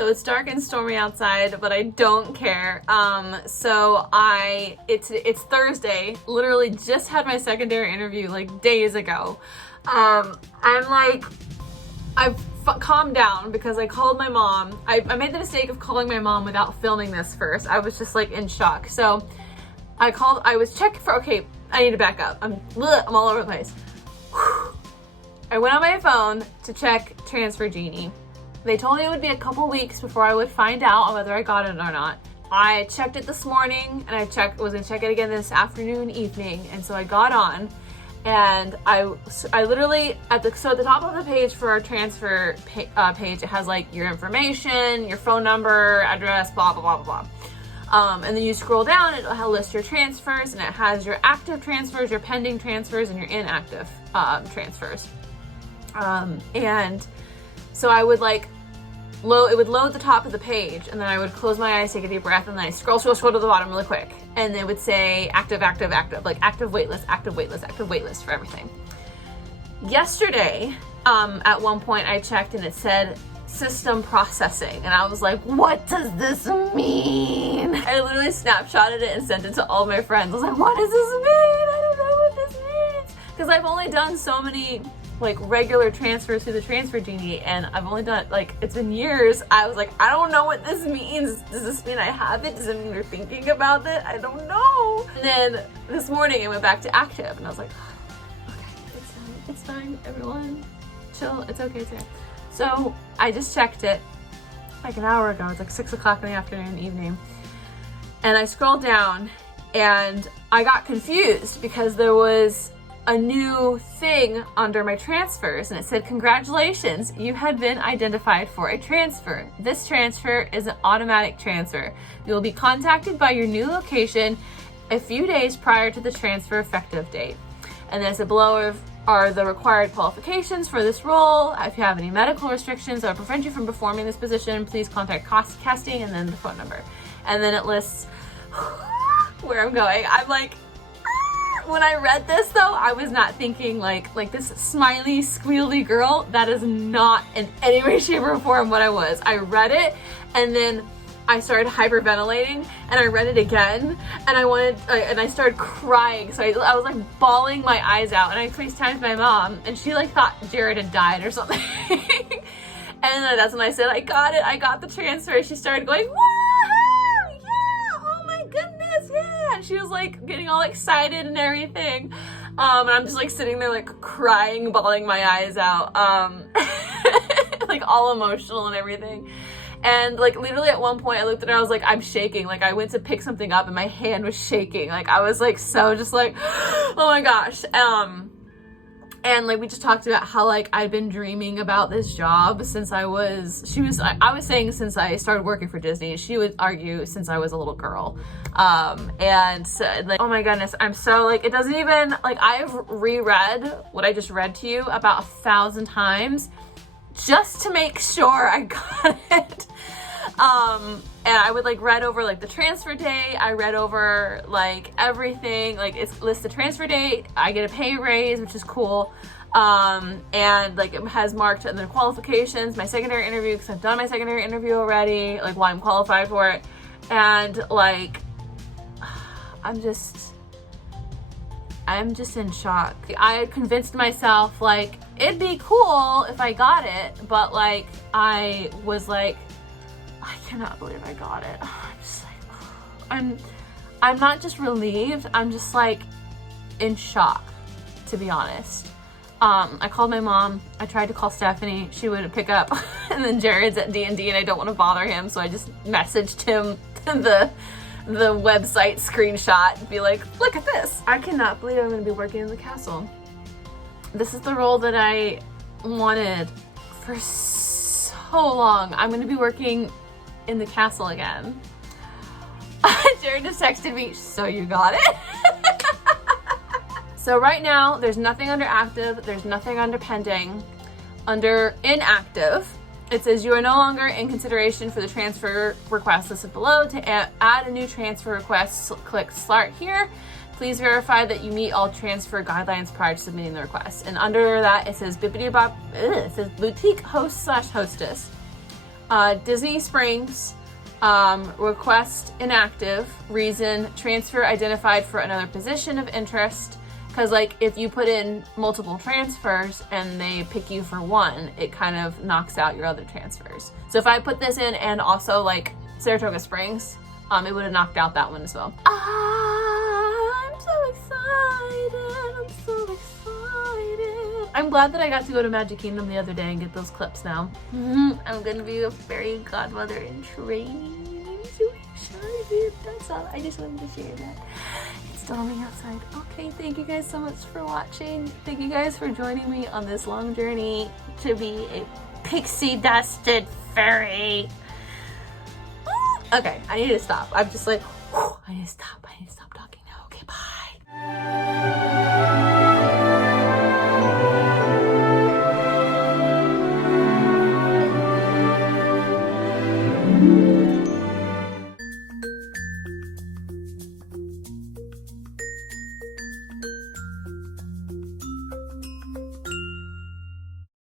So it's dark and stormy outside, but I don't care. It's Thursday. Literally just had my secondary interview like days ago. I've calmed down because I called my mom. I made the mistake of calling my mom without filming this first. I was just like in shock. So I was checking for, okay, I need to back up. I'm all over the place. I went on my phone to check Transfer Genie. They told me it would be a couple weeks before I would find out whether I got it or not. I checked it this morning and was gonna check it again this afternoon, evening. And so I got on and I literally, at the top of the page for our transfer page, it has like your information, your phone number, address, blah, blah, blah, blah, blah. And then you scroll down, it'll list your transfers, and it has your active transfers, your pending transfers, and your inactive transfers. And so I would it would load the top of the page, and then I would close my eyes, take a deep breath, and then I scroll to the bottom really quick. And it would say active, active, active, like active waitlist, active waitlist, active waitlist for everything. Yesterday, at one point I checked and it said system processing, and I was like, what does this mean? I literally snapshotted it and sent it to all my friends. I was like, what does this mean? I don't know what this means. Because I've only done so many like regular transfers through the Transfer Genie, and I've only done it's been years. I was like, I don't know what this means. Does this mean I have it? Does it mean you're thinking about it? I don't know. And then this morning I went back to active and I was like, okay, it's fine, everyone, chill, it's okay today. So I just checked it like an hour ago. It's like 6 o'clock in the afternoon, evening. And I scrolled down and I got confused because there was a new thing under my transfers, and it said, congratulations, you had been identified for a transfer. This transfer is an automatic transfer. You will be contacted by your new location a few days prior to the transfer effective date. And then it said below are the required qualifications for this role. If you have any medical restrictions that would prevent you from performing this position, please contact casting, and then the phone number. And then it lists where I'm going. I'm like, when I read this though, I was not thinking like this smiley, squealy girl. That is not in any way, shape, or form what I was. I read it and then I started hyperventilating, and I read it again, and I started crying. So I was like bawling my eyes out, and I FaceTimed my mom, and she like thought Jared had died or something. And that's when I said, I got it, I got the transfer. She started going, woohoo, yeah, oh my goodness, yeah. And she was like getting all excited and everything. And I'm just like sitting there like crying, bawling my eyes out, like all emotional and everything. And like literally at one point I looked at her, I was like, I'm shaking. Like I went to pick something up and my hand was shaking. Like I was like so just like, oh my gosh. And like we just talked about how like I'd been dreaming about this job since I was saying since I started working for Disney. She would argue since I was a little girl. And so, like, oh my goodness, I'm so like, it doesn't even, like I've reread what I just read to you about 1,000 times just to make sure I got it. And I would like read over like the transfer date. I read over like everything, like it's lists the transfer date. I get a pay raise, which is cool. And like it has marked in the qualifications, my secondary interview, because I've done my secondary interview already, like why I'm qualified for it. And like, I'm just in shock. I had convinced myself like it'd be cool if I got it, but like I was like, I cannot believe I got it. I'm just like, I'm not just relieved, I'm just like in shock, to be honest. I called my mom, I tried to call Stephanie, she wouldn't pick up, and then Jared's at D&D and I don't want to bother him, so I just messaged him the website screenshot and be like, look at this. I cannot believe I'm going to be working in the castle. This is the role that I wanted for so long. I'm going to be working in the castle again. Jared just texted me, so you got it? So right now, there's nothing under active, there's nothing under pending. Under inactive, it says you are no longer in consideration for the transfer request listed below. To add a new transfer request, click start here. Please verify that you meet all transfer guidelines prior to submitting the request. And under that, it says Bibbidi Bobbidi, it says boutique host/hostess. Disney Springs, request inactive, reason transfer identified for another position of interest. Because like if you put in multiple transfers and they pick you for one, it kind of knocks out your other transfers. So if I put this in and also like Saratoga Springs, it would have knocked out that one as well. I'm so excited. I'm so excited. I'm glad that I got to go to Magic Kingdom the other day and get those clips now. I'm gonna be a fairy godmother in training. I'm so excited. That's all. I just wanted to share that. It's storming outside. Okay, thank you guys so much for watching. Thank you guys for joining me on this long journey to be a pixie dusted fairy. Okay, I need to stop. I'm just like, I need to stop.